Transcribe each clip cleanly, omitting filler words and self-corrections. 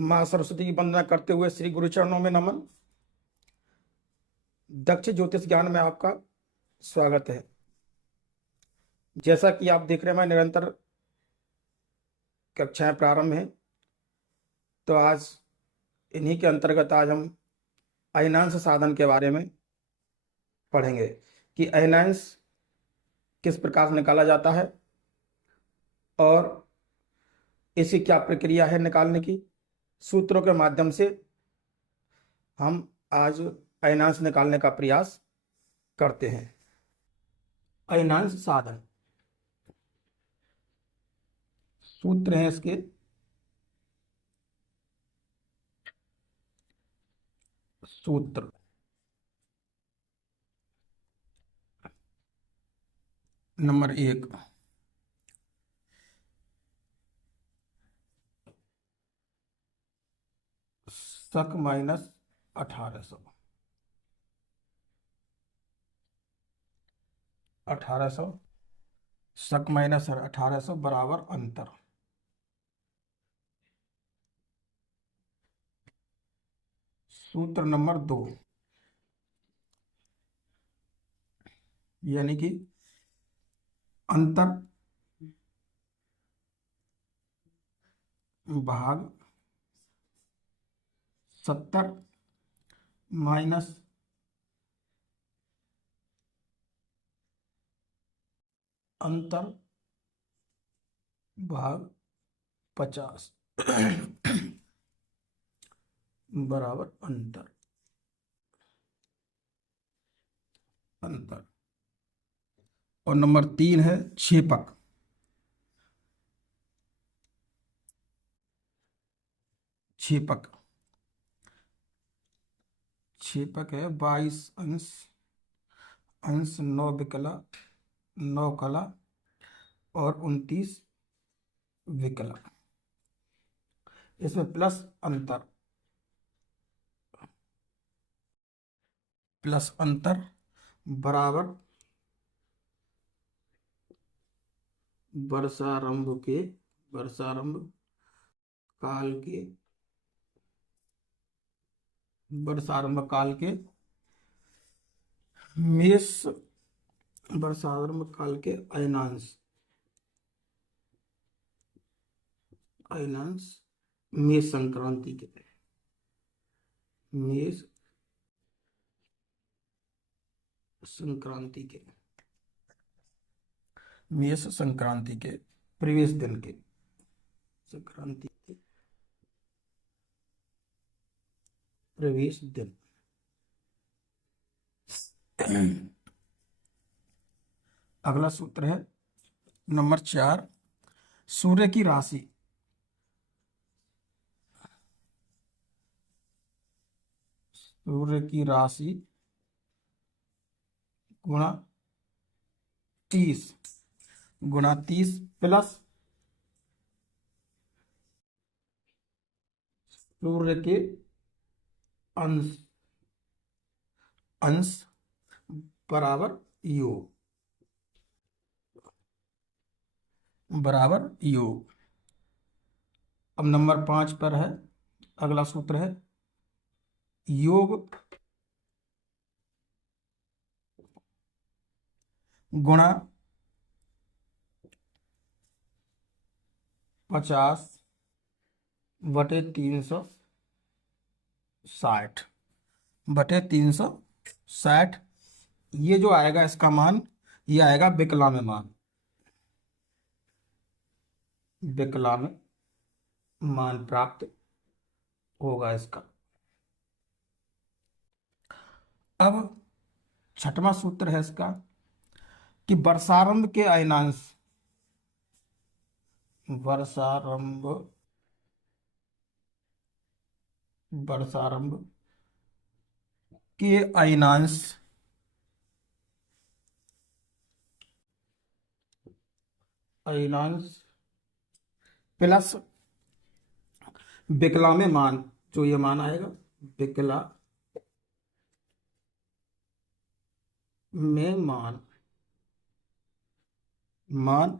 माँ सरस्वती की वंदना करते हुए श्री गुरु चरणों में नमन। दक्ष ज्योतिष ज्ञान में आपका स्वागत है। जैसा कि आप देख रहे हैं, मैं निरंतर कक्षाएं प्रारंभ हैं, तो आज इन्हीं के अंतर्गत आज हम अयनांश साधन के बारे में पढ़ेंगे कि अयनांश किस प्रकार से निकाला जाता है और इसकी क्या प्रक्रिया है निकालने की। सूत्रों के माध्यम से हम आज अयनांश निकालने का प्रयास करते हैं। अयनांश साधन सूत्र हैं इसके। सूत्र नंबर 1, शक माइनस 1800 शक माइनस 1800 बराबर अंतर। सूत्र नंबर 2, यानी कि अंतर भाग 70 माइनस अंतर भाग 50 बराबर अंतर। और नंबर 3 है छेपक। छेपक है 22 अंश 9 विकला 9 कला और 29 विकला। इसमें प्लस अंतर बराबर वर्षारंभ काल के मेष वर्षारंभ काल के अयनांश मेष संक्रांति के प्रवेश दिन के संक्रांति के प्रवेश दिन। अगला सूत्र है नंबर 4, सूर्य की राशि। गुणा 30 प्लस सूर्य के अंश बराबर योग। अब नंबर 5 पर है अगला सूत्र है योग गुणा 50/360 ये जो आएगा इसका मान, ये आएगा विकला में मान प्राप्त होगा इसका। अब 6वां सूत्र है इसका कि वर्षारंभ के अयनांश के अयनांश प्लस विकला में मान, जो ये मान आएगा विकला में मान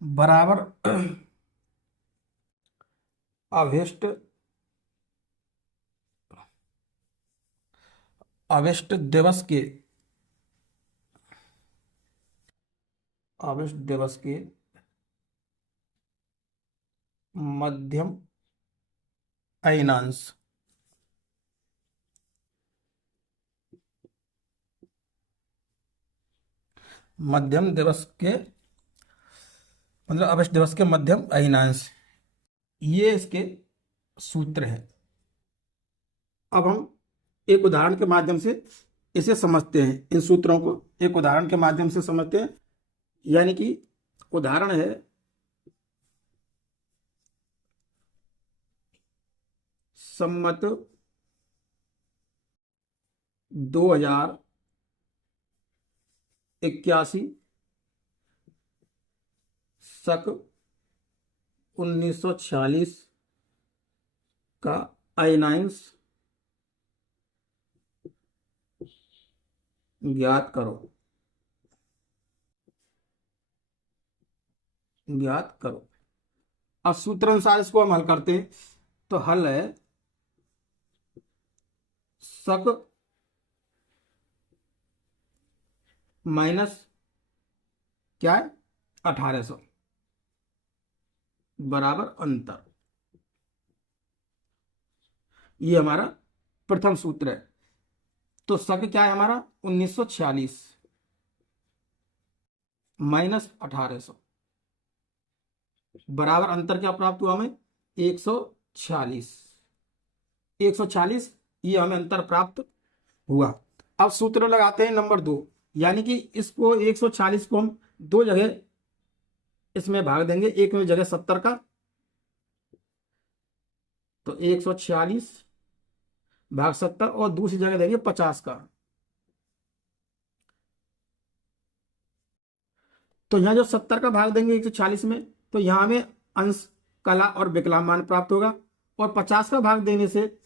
बराबर अभिष्ट अविष्ट दिवस के अविष्ट दिवस के मध्यम अयनांश मध्यम दिवस के मतलब अविष्ट दिवस के मध्यम अयनांश, ये इसके सूत्र है। अब हम एक उदाहरण के माध्यम से इसे समझते हैं, इन सूत्रों को एक उदाहरण के माध्यम से समझते हैं। यानी कि उदाहरण है सम्मत 2081 शक 1946 का अयनांश ज्ञात करो। अब सूत्र अनुसार इसको हम हल करते हैं, तो हल है शक माइनस क्या है 1800 बराबर अंतर। ये हमारा प्रथम सूत्र है। तो शक क्या है हमारा 1946 माइनस 1800 बराबर अंतर क्या प्राप्त हुआ हमें 146। ये हमें अंतर प्राप्त हुआ। अब सूत्र लगाते हैं नंबर 2, यानी कि इसको 146 को हम दो जगह इसमें भाग देंगे, एक में जगह 70 का, तो 146 भाग 70 और दूसरी जगह देंगे 50 का। तो यहां जो 70 का भाग देंगे 140 में, तो यहां हमें अंश कला और विकलांग मान प्राप्त होगा, और 50 का भाग देने से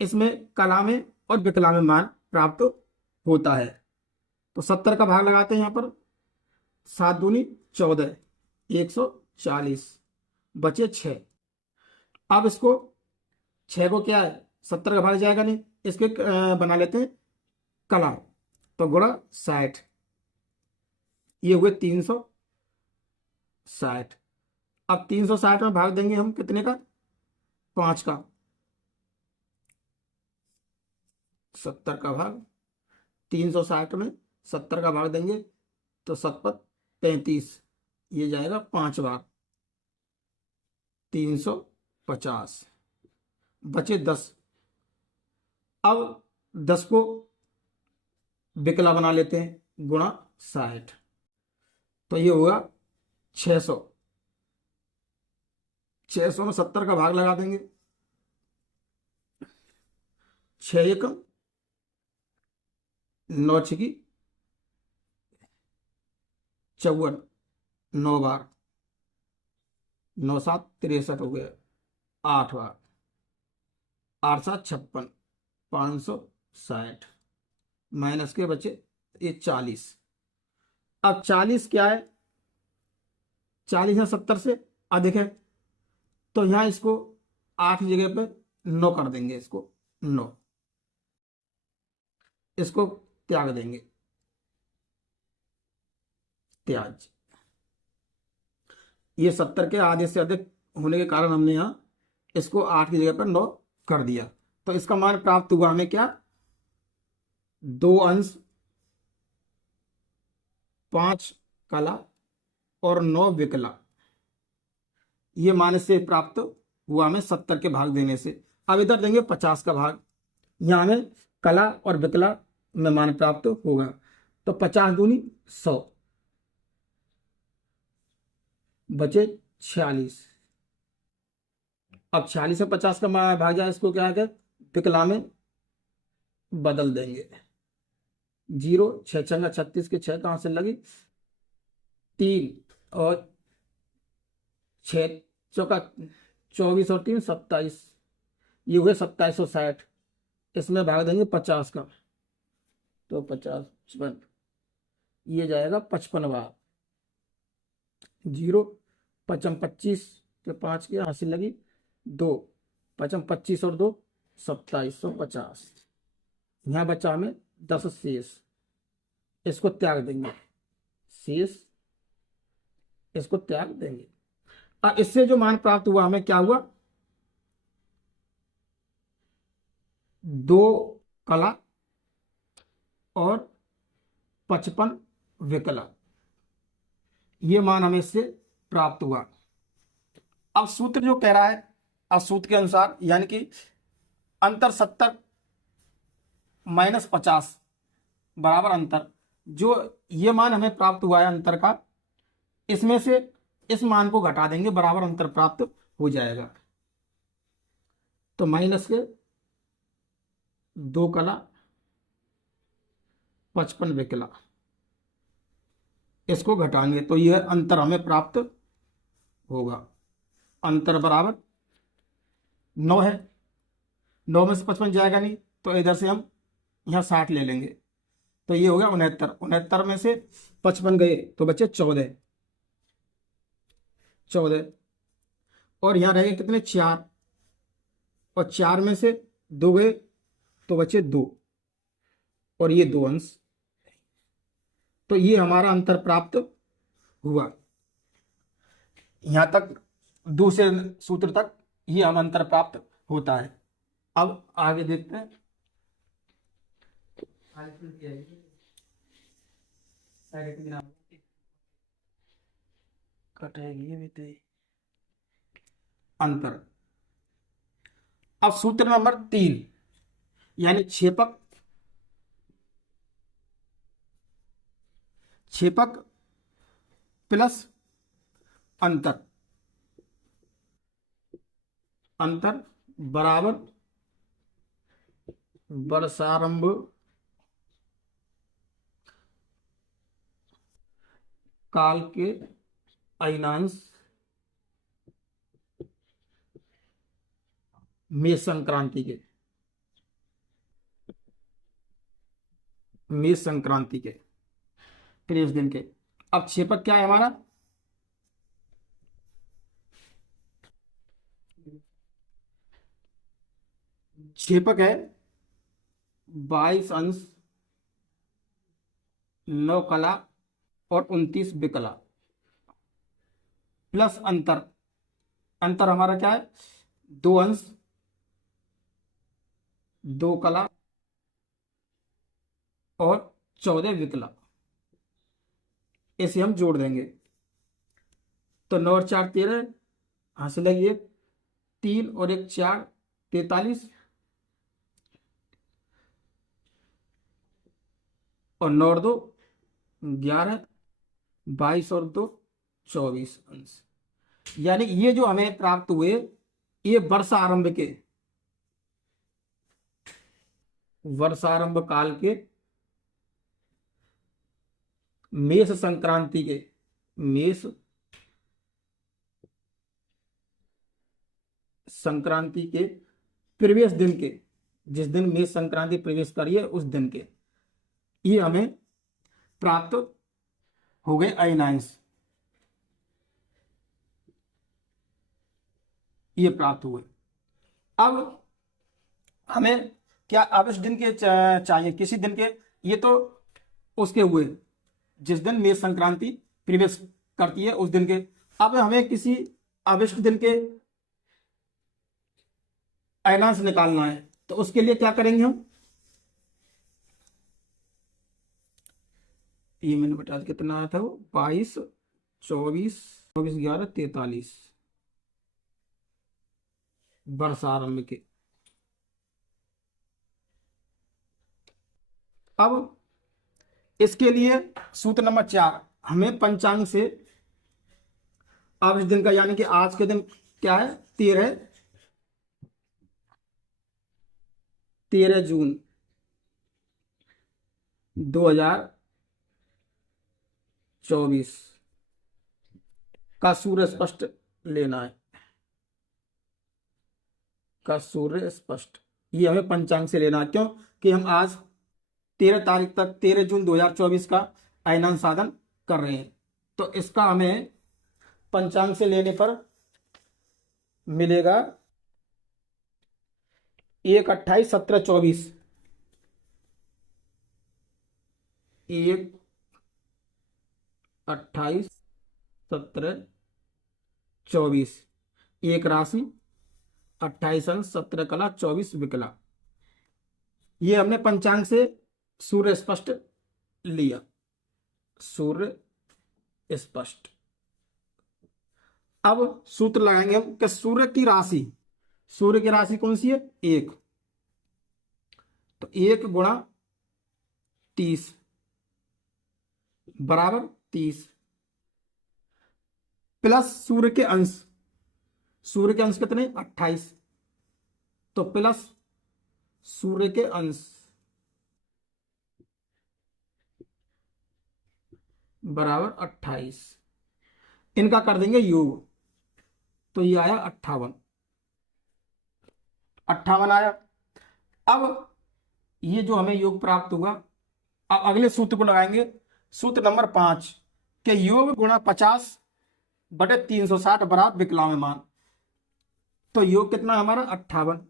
इसमें कला में और विकलांग में मान प्राप्त होता है। तो 70 का भाग लगाते हैं यहां पर, 7 दूनी 14, 140 बचे 6। अब इसको 6 को क्या है 70 का भाग जाएगा नहीं, इसके बना लेते हैं कला, तो गुणा 60, ये हुए 360। अब 360 में भाग देंगे हम कितने का 5 का, 70 का भाग 360 में 70 का भाग देंगे तो 7 35, ये जाएगा 5 बार 350, बचे 10। अब 10 को विकला बना लेते हैं गुणा 60, तो ये होगा 600। 600 में 70 का भाग लगा देंगे, 6 एक 9 छिकी 54, 9 बार 9 7 63 हो गया, 8 बार 8 7 56, 560 माइनस के बचे ये 40। अब 40 क्या है 40 है 70 से अधिक है, तो यहां इसको 8 की जगह पे 9 कर देंगे, इसको 9, इसको त्याग देंगे, त्याज। ये 70 के आधे से अधिक होने के कारण हमने यहां इसको 8 की जगह पर 9 कर दिया। तो इसका मान प्राप्त हुआ हमें क्या 2 अंश 5 कला और 9 विकला, ये मान से प्राप्त हुआ हमें 70 के भाग देने से। अब इधर देंगे 50 का भाग, यहां हमें कला और विकला में मान प्राप्त होगा, तो 50 दूनी 100 बचे 46। अब 46 से 50 का भाग जाए, इसको क्या है विकला में बदल देंगे, 0 6 छंगा 36 के 6 कहां से लगी 3 और 6 चौका 24 और 3 27, ये हुए 2760। इसमें भाग देंगे 50 का, तो 50 55, ये जाएगा 55 बार, 0 55 25 के 5 की हासिल लगी 2, 55 25 और 2 2750, यहाँ बचा हमें 10 शेष, इसको त्याग देंगे, शेष इसको त्याग देंगे। अब इससे जो मान प्राप्त हुआ हमें क्या हुआ, 2 कला और 55 विकला, ये मान हमें इससे प्राप्त हुआ। अब सूत्र जो कह रहा है, अब सूत्र के अनुसार यानी कि अंतर 70 माइनस 50 बराबर अंतर, जो ये मान हमें प्राप्त हुआ है अंतर का, इसमें से इस मान को घटा देंगे, बराबर अंतर प्राप्त हो जाएगा। तो माइनस के 2 कला 55 विकला, इसको घटाएंगे तो यह अंतर हमें प्राप्त होगा। अंतर बराबर 9 है, 9 में से 55 जाएगा नहीं, तो इधर से हम यहाँ 60 ले लेंगे, तो ये हो गया 69। 69 में से 55 गए तो बचे 14, और यहाँ रहेंगे कितने, 4, और 4 में से 2 गए तो बचे 2, और ये 2 अंश। तो ये हमारा अंतर प्राप्त हुआ। यहां तक दूसरे सूत्र तक ये हम अंतर प्राप्त होता है। अब आगे देखते हैं। कटेगी भी तो अंतर। अब सूत्र नंबर 3 यानी क्षेपक प्लस अंतर, अंतर बराबर वर्षारंभ काल के अयनांश मेष संक्रांति के, त्रेस दिन के। अब क्षेपक क्या है हमारा, क्षेपक है 22 अंश 9 कला और 29 विकला, प्लस अंतर, अंतर हमारा क्या है, 2 अंश 2 कला और 14 विकला, इसे हम जोड़ देंगे। तो 9 और 4 13, हासिल है ये 3 और 1 4 43, और 9 और 2 11, 22 और 2 24 अंश। यानी ये जो हमें प्राप्त हुए ये वर्षारंभ काल के मेष संक्रांति के, मेष संक्रांति के प्रवेश दिन के, जिस दिन मेष संक्रांति प्रवेश करिए उस दिन के, ये हमें प्राप्त हो गए अयनांश, ये प्राप्त हुए। अब हमें क्या अवश्य दिन के चाहिए, किसी दिन के, ये तो उसके हुए जिस दिन मेष संक्रांति प्रवेश करती है उस दिन के। अब हमें किसी अवश्य दिन के अयनांश निकालना है, तो उसके लिए क्या करेंगे हम, ये मैंने बता कितना आया था वो 22 24 24 11 43 वर्षारंभ के। अब इसके लिए सूत्र नंबर 4, हमें पंचांग से अब इस दिन का यानी कि आज के दिन क्या है, 13 जून 2024 का सूर्य स्पष्ट लेना है, का सूर्य स्पष्ट, ये हमें पंचांग से लेना है। क्यों कि हम आज 13 तारीख तक 13 जून 2024 का अयनांश साधन कर रहे हैं, तो इसका हमें पंचांग से लेने पर मिलेगा 1 28 17 24, 1, 28, 17, 24। एक राशि, 28 अंश, 17 कला, 24 विकला। ये हमने पंचांग से सूर्य स्पष्ट लिया, सूर्य स्पष्ट। अब सूत्र लगाएंगे हम कि सूर्य की राशि कौन सी है? 1। तो 1 गुणा 30 बराबर 30, प्लस सूर्य के अंश कितने? 28। तो प्लस सूर्य के अंश बराबर 28। इनका कर देंगे योग, तो ये आया 58 आया। अब ये जो हमें योग प्राप्त हुआ, अब अगले सूत्र को लगाएंगे, सूत्र नंबर 5 के योग गुणा 50/360 बराबर विकलांग मान। तो योग कितना हमारा? 58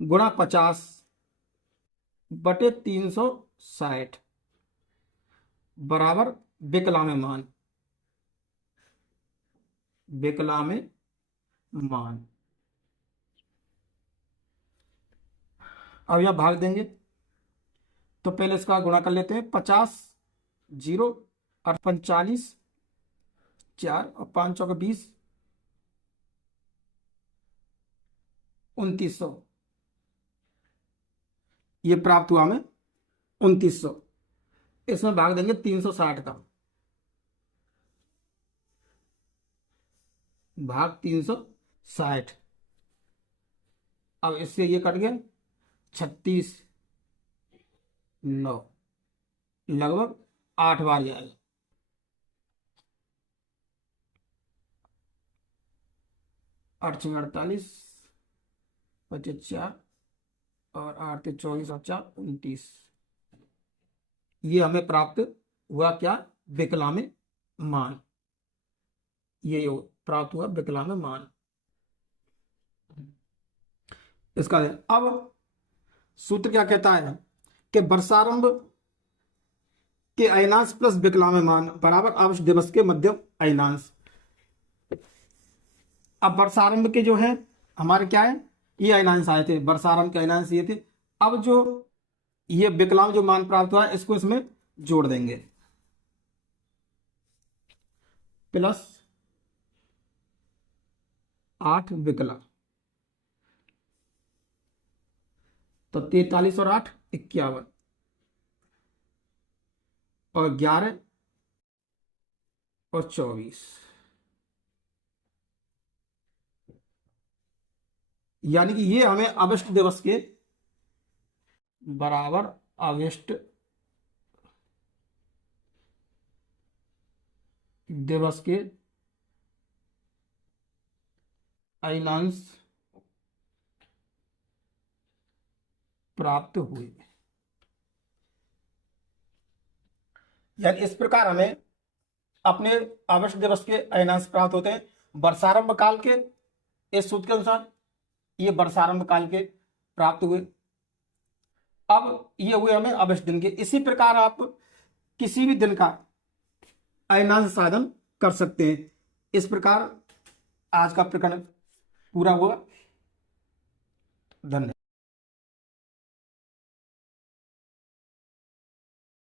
गुणा 50/360 बराबर विकलांग मान। अब यहां भाग देंगे, तो पहले इसका गुणा कर लेते हैं। 50 0 और 45 4 और 5 चौके 20, 2900। ये प्राप्त हुआ हमें 2900। इसमें भाग देंगे 360 का, भाग 360। अब इससे ये कट गया 36 9, लगभग 8 बार आएगा। 8 6 48, 25 और 8 3 24 और 4 29। ये हमें प्राप्त हुआ क्या? विकलांग मान। ये प्राप्त हुआ विकलांग मान। इसका अब सूत्र क्या कहता है कि वर्षारंभ के अयनांश प्लस विकलांग मान बराबर आवश्यक दिवस के मध्यम अयनांश। अब वर्षारंभ के जो है हमारे क्या है? ये अयनांश आए थे, वर्षारंभ के अयनांश ये थे। अब जो ये विकलांग जो मान प्राप्त हुआ है, इसको इसमें जोड़ देंगे, प्लस 8 विकला। तो 43 और 8 51 और 11 और 24, यानी कि ये हमें अवशिष्ट दिवस के बराबर अवशिष्ट दिवस के अयनांश प्राप्त हुए। यानी इस प्रकार हमें अपने आवश्यक दिवस के अयनांश प्राप्त होते हैं वर्षारंभ काल के। इस सूत्र के अनुसार ये वर्षारंभ काल के प्राप्त हुए। अब ये हुए हमें आवश्यक दिन के। इसी प्रकार आप किसी भी दिन का अयनांश साधन कर सकते हैं। इस प्रकार आज का प्रकरण पूरा हुआ। धन्यवाद।